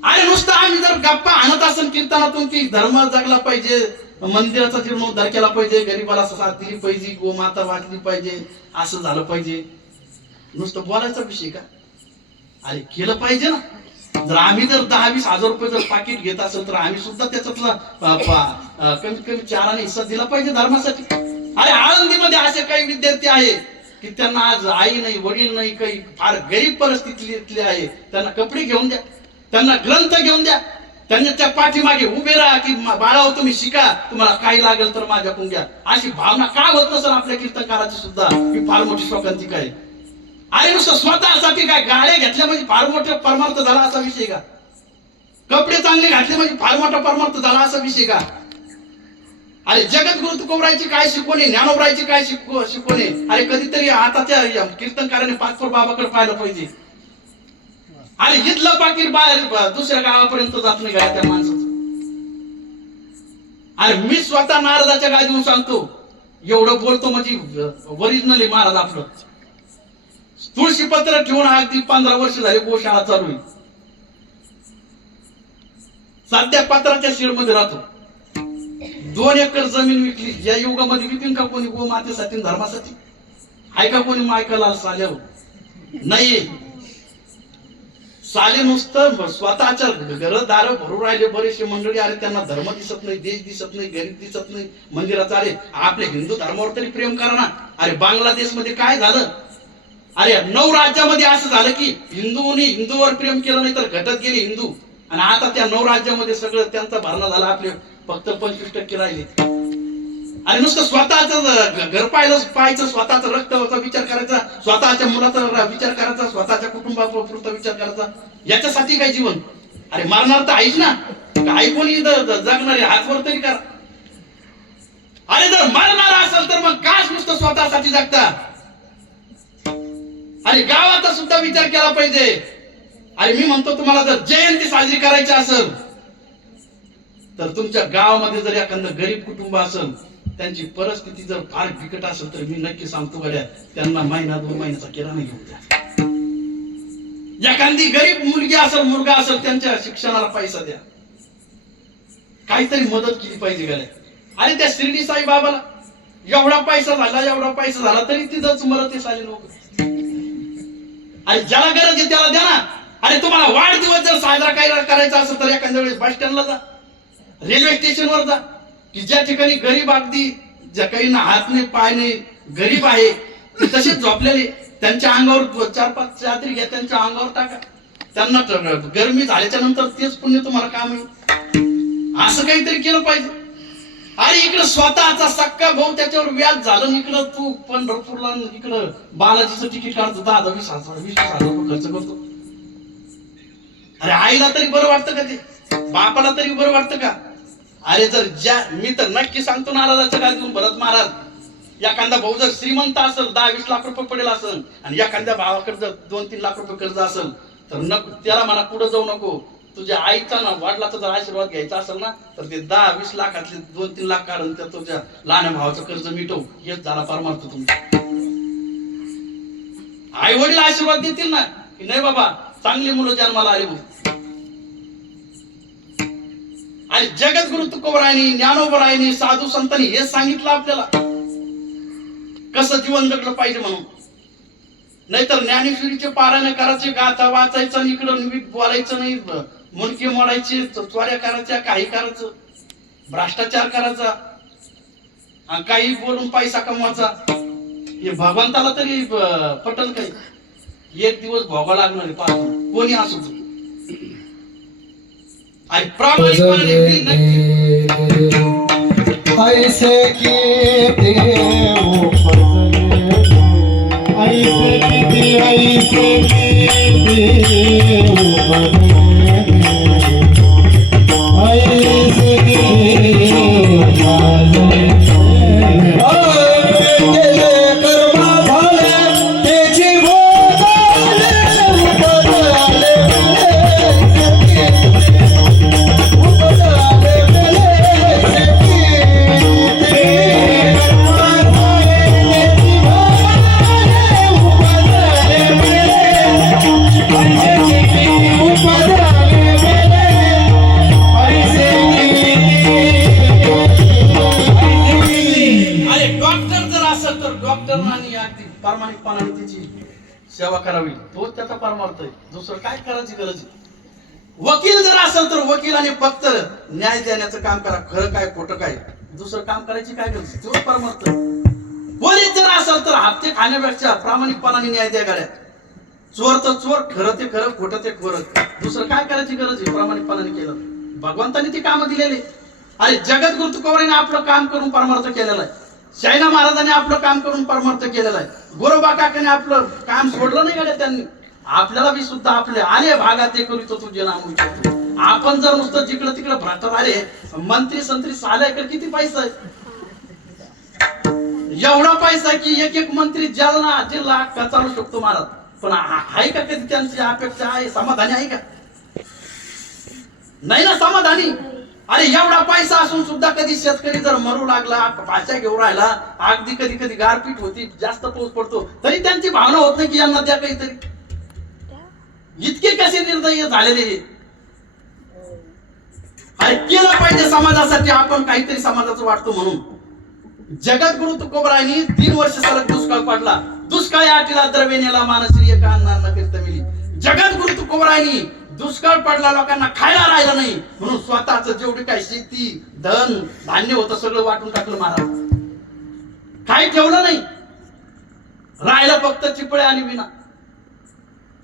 अरे नुसतं आम्ही जर गप्पा आणत असेल कीर्तनातून की धर्म जगला पाहिजे, मंदिराचा जीर्णोद्धार केला पाहिजे, गरीबाला साथ दिली पाहिजे, गोमाता वाचली पाहिजे, असं झालं पाहिजे, नुसतं बोलायचा विषय का? अरे केलं पाहिजे ना. जर आम्ही जर 10-20 हजार रुपये जर पाकिट घेत असेल तर आम्ही सुद्धा त्याच्यातला कमीत कमी 4 हिस्सा दिला पाहिजे धर्मासाठी. अरे आळंदीमध्ये असे काही विद्यार्थी आहे की त्यांना आज आई नाही, वडील नाही, काही फार गरीब परिस्थितीतले आहे, त्यांना कपडे घेऊन द्या, त्यांना ग्रंथ घेऊन द्या, त्यांनी त्या पाठीमागे उभे राहा की बाळाव तुम्ही शिका, तुम्हाला काही लागेल तर माझ्याकडून घ्या. अशी भावना का होत नसेल आपल्या कीर्तनकाराची सुद्धा? ही फार मोठी शोकांतिका आहे. अरे नुसतं स्वतःसाठी काय गाड्या घेतल्या म्हणजे फार मोठा परमार्थ झाला असा विषय का? कपडे चांगले घातले म्हणजे फार मोठा परमार्थ झाला असा विषय का? अरे जगद्गुरु तुकोबरायची काय शिकवणे, ज्ञानोबरायची काय शिकवणे? अरे कधीतरी आता त्या कीर्तनकाराने पाचपूर बाबाकडे पाहिलं पाहिजे. अरे इथलं पाकीट बाहेर दुसऱ्या गावापर्यंत जात नाही का त्या माणसाचं? अरे मी स्वतः नारदाच्या गादीवरून सांगतो, एवढं बोलतो म्हणजे ओरिजिनल महाराज आपलं. तुळशीपत्र ठेवून अगदी 15 वर्ष झाले गोशाळा चालू आहे. सध्या पत्राच्या शेड मध्ये राहतो. 2 एकर जमीन विकली. या युगामध्ये विकून का कोणी गोमातेसाठी, धर्मासाठी? आहे का कोणी मायकाला साल्यावर? नाहीये. साले नुसतं स्वतःच्या घरदार भरून राहिले बरेचसे मंडळी. अरे त्यांना धर्म दिसत नाही, देश दिसत नाही, गरीब दिसत नाही, मंदिरात. अरे आपल्या हिंदू धर्मावर तरी प्रेम करा ना. अरे बांगलादेश मध्ये काय झालं? अरे 9 राज्यामध्ये असं झालं की हिंदूवर प्रेम केलं नाही तर घटत गेले हिंदू. आणि आता त्या 9 राज्यामध्ये सगळं त्यांचा भरणा झाला, आपले फक्त 25% राहिले. अरे नुसतं स्वतःच घर पाहायचं, स्वतःच रक्ताचा विचार करायचा, स्वतःच्या मुलाचा विचार करायचा, स्वतःच्या कुटुंबापुरता विचार करायचा, याच्यासाठी काय जीवन? अरे मरणार तर आहेच ना. काही कोणी जगणारे हातवर तरी करा. अरे जर मरणार असेल तर मग काय नुसतं स्वतःसाठी जगता? अरे गावाचा सुद्धा विचार केला पाहिजे. अरे मी म्हणतो तुम्हाला जर जयंती साजरी करायची असेल तर तुमच्या गावामध्ये जर एखादं गरीब कुटुंब असेल, त्यांची परिस्थिती जर फार बिकट असेल तर मी नक्की सांगतो गड्या, त्यांना 1-2 महिन्याचा किराणा घेऊन द्या. एखादी गरीब मुलगी असेल, मुलगा असेल, त्यांच्या शिक्षणाला पैसा द्या. काहीतरी मदत केली पाहिजे गड्या. अरे त्या शिर्डी साई बाबाला एवढा पैसा झाला तरी तिथंच मरत आले लोक. अरे ज्याला गरज आहे त्याला द्या ना. अरे तुम्हाला वाढदिवस जर साजरा करायचा असेल तर एखाद्या वेळेस बस स्टँडला जा, रेल्वे स्टेशनवर जा, की ज्या ठिकाणी गरीब, अगदी ज्या काही हात नाही, पाय नाही, गरीब आहे, ते तसेच झोपलेले, त्यांच्या अंगावर 4-5 चादरी घ्या, त्यांच्या अंगावर टाका. त्यांना गरमी झाल्याच्या नंतर तेच पुण्य तुम्हाला काम आहे. असं काहीतरी केलं पाहिजे. अरे इकडं स्वतःचा सक्का भाऊ त्याच्यावर व्याज झालं, इकडं तू पंढरपूरला, इकडं बालाजीचं तिकीट काढतो, 10-20 हजार 20 हजार रुपये खर्च करतो. अरे आईला तरी बरं वाटतं का? ते बापाला तरी बरं वाटतं का? अरे जर मी तर नक्की सांगतो नाराजाच्या गादीवरून, भरत महाराज, एखादा भाऊ जर श्रीमंत असेल, 10-20 लाख रुपये पडेल असेल, आणि एखाद्या भावाकडे जर 2-3 लाख रुपये कर्ज असेल, तर नको त्याला म्हणा पुढे जाऊ नको. तुझ्या आईचा ना वडिलाचा जर आशीर्वाद घ्यायचा असेल ना तर ते 10-20 लाखातले 2-3 लाख काढून त्या तुझ्या लहान भावाचं कर्ज मिटव. हेच झाला परमार्थ तुमचा. आई वडील आशीर्वाद देतील ना की नाही बाबा चांगली मुलं जन्माला आली म्हणून. आणि जगद्गुरु तुकोबरायांनी, ज्ञानोबरायांनी, साधू संतांनी हेच सांगितलं आपल्याला कसं जीवन जगलं पाहिजे म्हणून. नाहीतर ज्ञानेश्वरीचे पारायण करायचे, गाथा वाचायचं आणि इकडं बोलायचं नाही, मुंडके मोडायचे, चोऱ्या करायच्या, काही करायचं, भ्रष्टाचार करायचा, आणि काही बोलून पैसा कमवायचा. हे भगवंताला तरी पटल काही? एक दिवस भोगा लागणार आहे पाहतो कोणी असू. आणि प्रामाणिकपणे ऐसे की देव ऐसे की कर्मा झाले त्याची लोकांनी अगदी प्रामाणिकपणाने त्याची सेवा करावी, तो त्याचा परमार्थ आहे. दुसरं काय करायची गरज आहे? वकील जर असेल तर वकिलाने फक्त न्याय देण्याचं काम करा, खरं काय खोटं काय, दुसरं काम करायची काय गरज? तोच परमार्थ. पोलीस जर असेल तर हप्ते खाण्यापेक्षा प्रामाणिकपणाने न्याय द्या गाड्या. चोर तर चोर, खरं ते खरं, खोटं ते खोरं, दुसरं काय करायची गरज आहे? प्रामाणिकपणाने केलं. भगवंताने ती कामं दिलेली. अरे जगद्गुरु तुकोबाराने आपलं काम करून परमार्थ केलेलं आहे. शाहीना महाराजांनी आपलं काम करून परमार्थ केलेलं आहे. गोरोबा काकाने आपलं काम सोडलं नाही गाड्या त्यांनी. आपल्याला बी सुद्धा आपले आले भागात ते करीतो तुझे नाम उच्चारतो. आपण जर नुसतं जिकडं तिकडं भ्रष्टाचार आले, मंत्री संत्री साल्याकडे किती पैसा आहे? एवढा पैसा की एक एक मंत्री जालना जिल्हा का चालू शकतो महाराज. पण आहे का कधी त्यांची अपेक्षा आहे? समाधानी आहे का? नाही ना समाधानी. अरे एवढा पैसा असून सुद्धा कधी शेतकरी जर मरू लागला, भाषा घेऊन राहिला, अगदी कधी कधी गारपीट होती, जास्त पाऊस पडतो, तरी त्यांची भावना होत नाही की यांना द्या काहीतरी. इतके कसे निर्दयी झालेले. अरे केलं पाहिजे समाजासाठी, आपण काहीतरी समाजाचं वाटतो म्हणून. जगद्गुरु तुकोबारायांनी 3 वर्ष सलग दुष्काळ पडला. दुष्काळी आटीला द्रव्य नेला, मानश्री एका अन्नानं फिरत मिली. जगद्गुरु तुकोबारायांनी दुष्काळ पडला, लोकांना खायला राहिलं नाही म्हणून स्वतःच जेवढी काही शेती धन धान्य होतं सगळं वाटून टाकलं महाराज. काही ठेवलं नाही, राहिलं फक्त चिपळे आणि विना.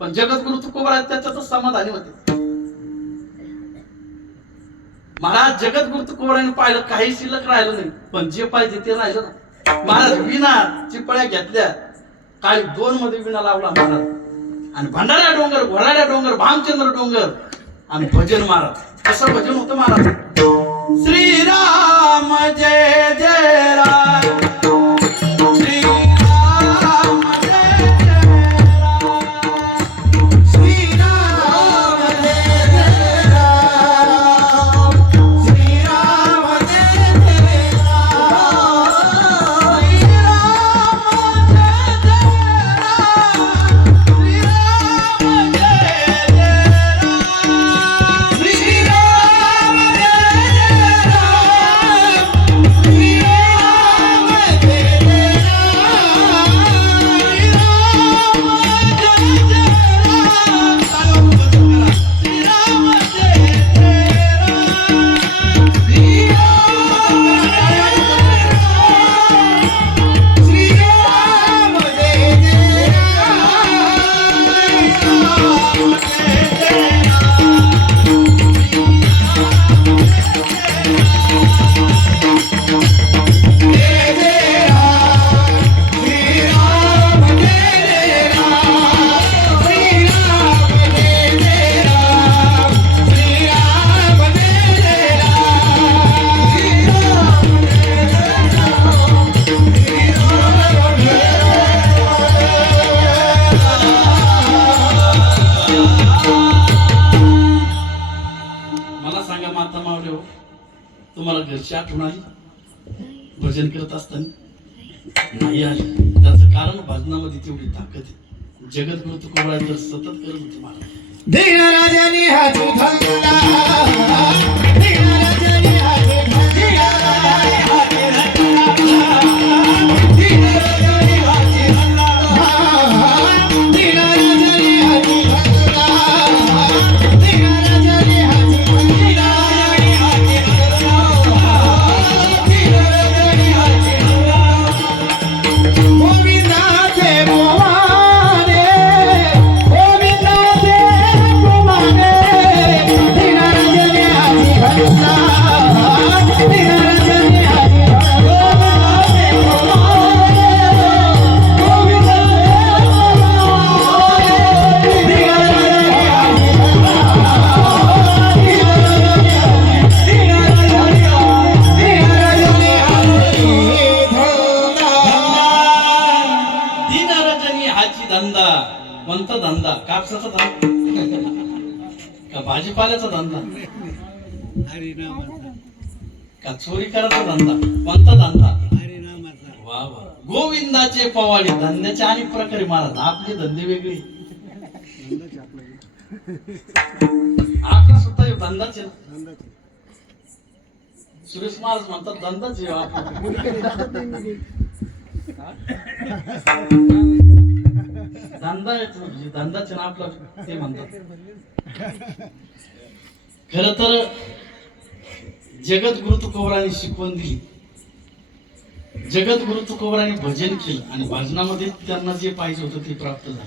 पण जगद्गुरु तुकोबाराय त्याच्यातच समाधानी होते महाराज. जगद्गुरु तुकोबारायांनी पाहिलं काही शिल्लक राहिलं नाही, पण जे पाहिजे ते राहिलं ना महाराज. विना चिपळ्या घेतल्या, काळी 2 मध्ये विना लावला महाराज. आणि भंडारा डोंगर, घोराड्या डोंगर, भामचंद्र डोंगर आणि भजन महाराज. कसं भजन होतं महाराज? श्रीराम जय जय राम, श्रीराम जय जय राम, श्रीराम जय जय राम, श्रीराम जय जय राम, श्रीराम जय जय तुम्हाला घरची आठवण आली भजन करत असताना? नाही आली. त्याचं कारण भजनामध्ये तेवढी ताकद आहे. जगद्गुरु तुकोबाराय तर सतत करत होते महाराज. दीन राजानी हाती धरला, दीन राजानी हाती धरला, दीन राजानी हाती धरला, दीन राजानी हाती धरला, दीन राजानी हाती धरला, दीन राजानी हाती धरला, दीन राजानी हाती धरला. गोविंदाचे मोवाने, गोविंदाचे कुमारे, दीन राजानी हाती धरला, दीन राजानी हाती धरला. गोविंदाचे मोवाने, गोविंदाचे कुमारे, दीन राजानी हाती धरला, दीन राजानी हाती, दीन राजानी हाती, दीन राजानी हाती धरला. दीनराजांनी हाची धंदा. कोणता धंदा? कापसाचा धंदा का भाजीपाल्याचा धंदा का चोरी करायचा धंदा? कोणता धंदा? वा वा. गोविंदाचे पवाडे. धंद्याचे अनेक प्रकारे महाराज. आपले धंदे वेगळे. आपला सुद्धा हे धंदाच आहे ना. सुरेश महाराज म्हणतात धंदाच आहे आपला. धंदा म्हणजे धंदाच ना आपला ते म्हणतात. खर तर जगद्गुरु तुकोबरांनी शिकवण दिली, जगद्गुरु तुकोबरांनी भजन केलं आणि भजनामध्ये त्यांना जे पाहिजे होतं ते प्राप्त झालं.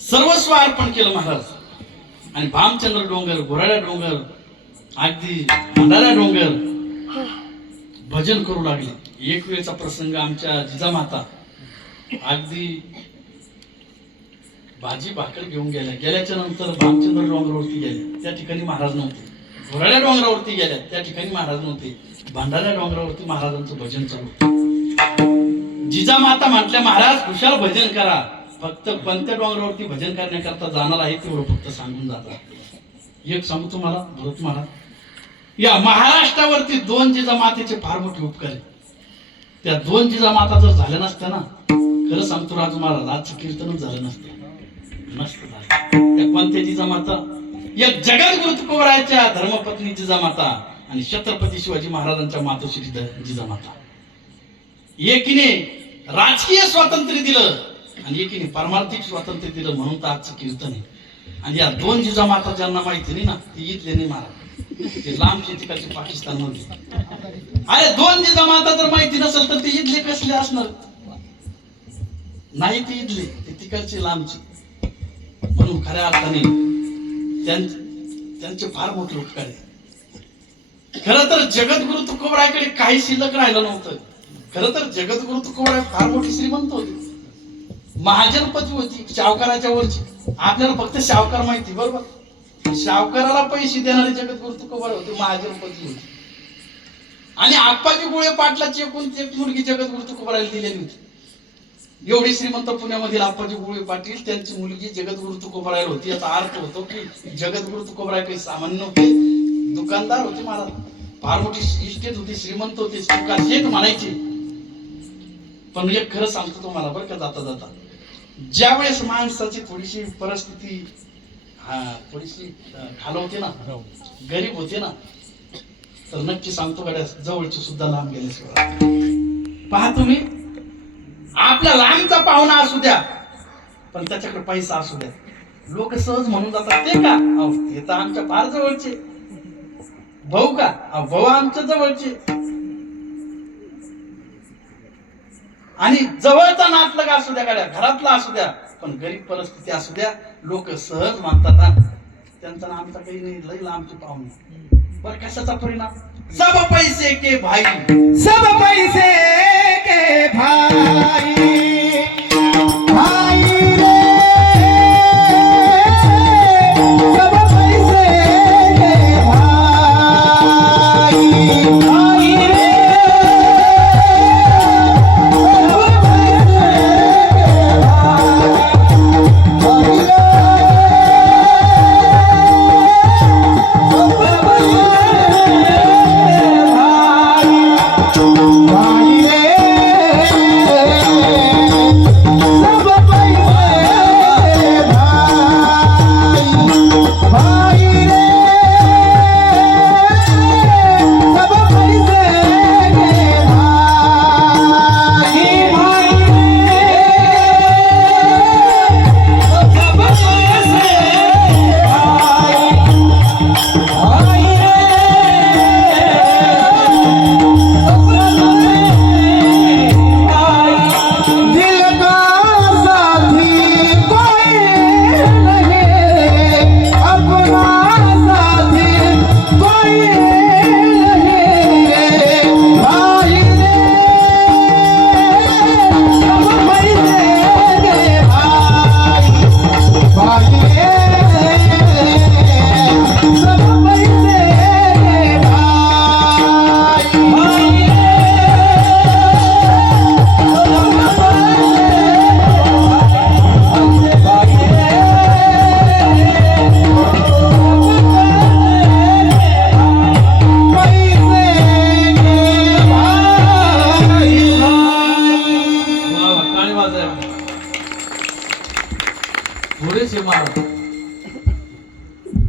सर्वस्व अर्पण केलं महाराज आणि भामचंद्र डोंगर, घोराड्या डोंगर, अगदी भंडारा डोंगर भजन करू लागले. एक वेळचा प्रसंग आमच्या जिजामाता अगदी भाजी भाकर घेऊन गेल्याच्या नंतर भामचंद्र डोंगरावरती गेले, त्या ठिकाणी महाराज नव्हते. घोराड्या डोंगरावरती गेल्या, त्या ठिकाणी महाराज नव्हते. भंडारा डोंगरावरती महाराजांचं भजन चालू होतं. जिजामाता म्हटल्या, महाराज खुशाल भजन करा, फक्त कोणत्या डोंगरावरती भजन करण्याकरता जाणार आहे तेवढं फक्त सांगून जाता. एक सांगू तुम्हाला भरत महाराज, या महाराष्ट्रावरती 2 जिजामातेचे फार मोठे उपकार आहेत. त्या 2 जिजामाता जर झाल्या नसत्या ना, खरं सांगतो राजू महाराज, आजचं कीर्तनच झालं नसतं. त्या कोणत्या जिजामाता? एक जगद्गुरु तुकोबरायांच्या धर्मपत्नी जिजामाता आणि छत्रपती शिवाजी महाराजांच्या मातोश्री जिजामाता. एकीने राजकीय स्वातंत्र्य दिलं आणि एकीने पारमार्थिक स्वातंत्र्य दिलं, म्हणून तर आजचं कीर्तन आहे. आणि या 2 जिजामाता ज्यांना माहिती नाही ना, ते इथले नाही महाराज, ते लांबचे तिकडचे पाकिस्तान मध्ये. अरे 2 जिजामाता जर माहिती नसेल तर ते इथले कसले असणार? नाही ते इथले, ते तिकडचे लांबचे. म्हणून खऱ्या अर्थाने त्यांचे फार मोठे उपकार आहे. खरं तर जगद्गुरु तुकोबरायकडे काही शिल्लक राहिलं नव्हतं. खरं तर जगद्गुरु तुकोबराय फार मोठी श्रीमंत होती, महाजनपती होती, सावकाराच्या वरची. आपल्याला फक्त सावकार माहिती, बरोबर? सावकाराला पैसे देणारे जगद्गुरु तुकोबराय होते, महाजनपती होते. आणि आप्पाजी गोळे पाटलाची एक मुलगी जगद्गुरु तुकोबरायला दिलेली होती. एवढी श्रीमंत पुण्यामधील आप्पाजी गोळे पाटील, त्यांची मुलगी जगद्गुरु तुकोबरायला होती. याचा अर्थ होतो की जगद्गुरु तुकोबराय काही सामान्य नव्हते, दुकानदार होते महाराज. फार मोठी इस्टेट होती, श्रीमंत होते, शेठ म्हणायचे. पण एक खरं सांगतो तुम्हाला बरं का, जाता जाता ज्यावेळेस माणसाची थोडीशी परिस्थिती थोडीशी खालवते ना, गरीब होते ना, तर नक्की सांगतो गड्या, जवळची सुद्धा लांब गेले. पहा तुम्ही, आपला लांबचा पाहुणा असू द्या पण त्याच्याकडे पैसा असू द्या, लोक सहज म्हणून जातात, ते का हे तर आमच्या फार जवळचे भाऊ, का भाऊ आमच्या जवळचे. आणि जवळचा नातलग असू द्या, गाड्या घरातला असू द्या, पण गरीब परिस्थिती असू द्या, लोक सहज मानतात त्यांचा ना आमचा काही नाही, लई लांबचे पाहुणे. पण कशाचा परिणाम? सब पैसे के भाई, सब पैसे के भाई, भाई रे, सब पैसे के भाई, भाई रे, सब पैसे के भाई, भाई रे,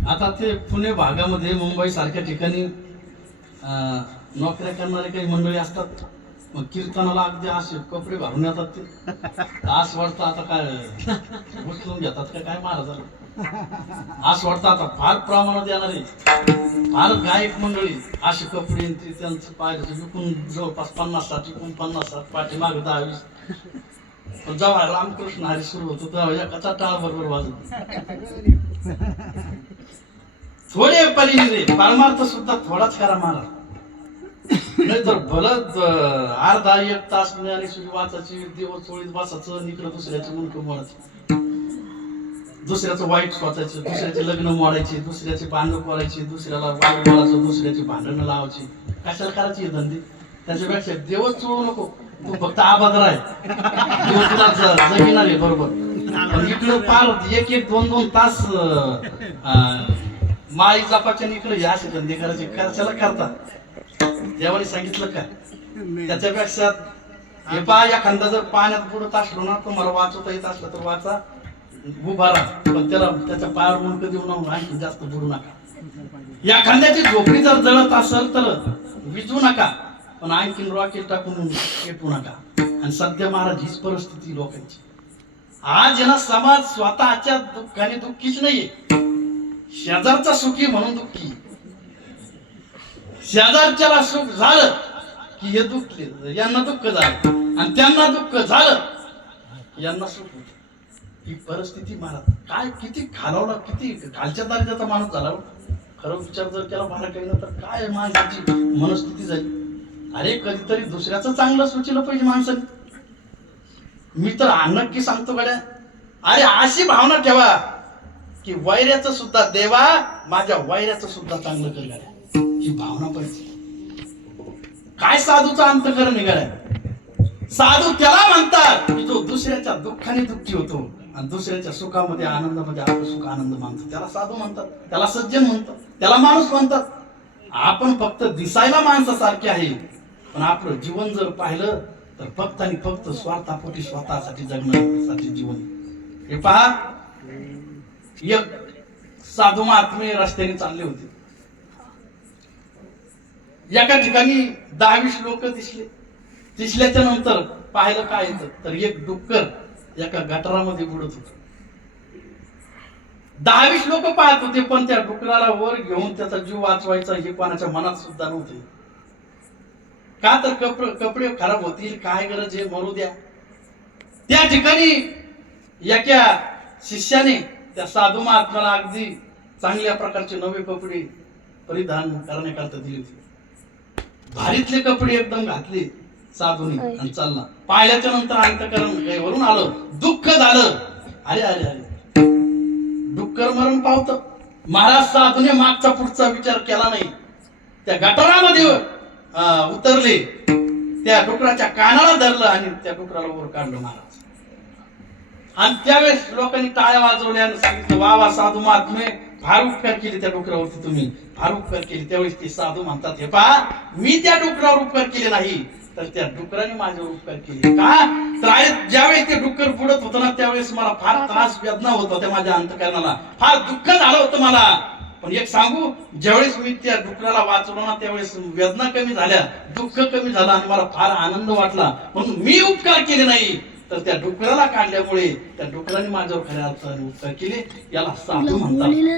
आता ते पुणे भागामध्ये, मुंबई सारख्या ठिकाणी नोकऱ्या करणारे काही मंडळी असतात, मग कीर्तनाला अगदी असे कपडे घालून येतात ते असं वाटतं आता काय उचलून घेतात का काय महाराजांना असं वाटतं आता फार प्रमाणात येणार आहे फार गायक मंडळी असे कपडे आणि ते त्यांचं पाहिजे विकून जवळपास 50-60 एकूण 50-60 पाठीमागे 10-20 पण जेव्हा रामकृष्ण हरी सुरू होतो तेव्हा एकाचा टाळ बरोबर वाजत थोडे पलीने रे परमार्थ सुद्धा थोडाच करा महाराज नाही तर भलत अर्धा 1 तास आणि सुरी वाचायची दिवस चोळीत बसायचं इकडं दुसऱ्याचं मुंडकं मोडायचं दुसऱ्याचं वाईट स्वतःचं दुसऱ्याचे लग्न मोडायचे दुसऱ्याचे भांडण करायचे दुसऱ्याला वाईट बोलायचं दुसऱ्याची भांडणं लावायची कशाला करायची हे धंदे त्याच्यापेक्षा देवच चोळू नको तू फक्त आबाद राह देव तुला जगिणार आहे बरोबर पण इकडं पार 1-2 तास माळी जपाच्या इकडे हे असे धंदे करायचे कशाला करता देवाने सांगितलं का त्याच्यापेक्षा हे पहा एखादा जर पाण्यात बुडत असलो ना तुम्हाला वाचवता येत असलं तर वाचा उभा राहा पण त्याला त्याच्या पायावर मुंडकं देऊ नका आणखी जास्त बुडू नका एखाद्याची झोपडी जर जळत असेल तर विजू नका पण आणखीन रॉकेट टाकून पेटवू नका आणि सध्या महाराज हीच परिस्थिती लोकांची आज ना समाज स्वतःच्या दुःखाने दुःखीच नाहीये शेजारचा सुखी म्हणून दुःखी शेजारच्याला सुख झालं की हे दुःखले यांना दुःख झालं आणि त्यांना दुःख झालं यांना सुख होत ही परिस्थिती महाराज काय किती खालावला किती खालच्या दर्जाचा माणूस झाला खरं विचार जर केला बारकाईनं तर काय माणसाची मनस्थिती झाली अरे कधीतरी दुसऱ्याचं चांगलं सुचलं पाहिजे माणसाने मी तर नक्की सांगतो गड्या अरे अशी भावना ठेवा की वैऱ्याचं सुद्धा देवा माझ्या वैऱ्याचं सुद्धा चांगलं कर गड्या ही भावना पाहिजे काय साधूचा अंतकरण निघालाय साधू त्याला म्हणतात की जो दुसऱ्याच्या दुःखाने दुःखी होतो आणि दुसऱ्याच्या सुखामध्ये आनंदामध्ये आपलं सुख आनंद मानतो त्याला साधू म्हणतात त्याला सज्जन म्हणतात त्याला माणूस म्हणतात आपण फक्त दिसायला माणसासारखे आहे पण आपलं जीवन जर पाहिलं तर फक्त आणि फक्त स्वार्थापोटी स्वतःसाठी जगण्यासाठी जीवन हे पहा एक साधू महात्मे रस्त्याने चालले होते एका ठिकाणी 10-20 लोक दिसल्याच्या नंतर पाहिलं काय येतं तर एक डुक्कर एका गटारामध्ये बुडत होत 10-20 लोक पाहत होते पण त्या डुकराला वर घेऊन त्याचा जीव वाचवायचा हे कोणाच्या मनात सुद्धा नव्हते का तर कपडे खराब होतील काय गरज आहे मरू द्या त्या ठिकाणी एका शिष्याने त्या साधू महात्म्याला अगदी चांगल्या प्रकारचे नवे कपडे परिधान करण्याकरता दिले होते भारीतले कपडे एकदम घातले साधूने आणि चालला पाहिल्याच्या नंतर अंतकरण वरून आलं दुःख झालं अरे अरे अरे डुक्कर मरण पावत महाराज साधूने मागचा पुढचा विचार केला नाही त्या गटारामध्ये उतरले त्या डुकराच्या कानाला धरलं आणि त्या डुकराला वर काढलं महाराज आणि त्यावेळेस लोकांनी टाळ्या वाजवल्या आणि सांगितलं वा वा साधू महात्मे फार उपकार केले त्या डुकरावरती तुम्ही फार उपकार केले त्यावेळेस ते साधू म्हणतात हे पहा मी त्या डुकरावर उपकार केले नाही तर त्या डुकराने माझ्यावर उपकार केले का तर ज्यावेळेस ते डुक्कर बुडत होतं ना त्यावेळेस मला फार त्रास वेदना होत होत्या माझ्या अंतकरणाला फार दुःख झालं होतं मला पण एक सांगू ज्यावेळेस मी त्या डुकराला वाचवलं ना त्यावेळेस वेदना कमी झाल्या दुःख कमी झालं आणि मला फार आनंद वाटला म्हणून मी उपकार केले नाही तर त्या डुकराला काढल्यामुळे त्या डुकराने माझ्यावर खऱ्या अर्थाने उपकार केले याला साधू म्हणतात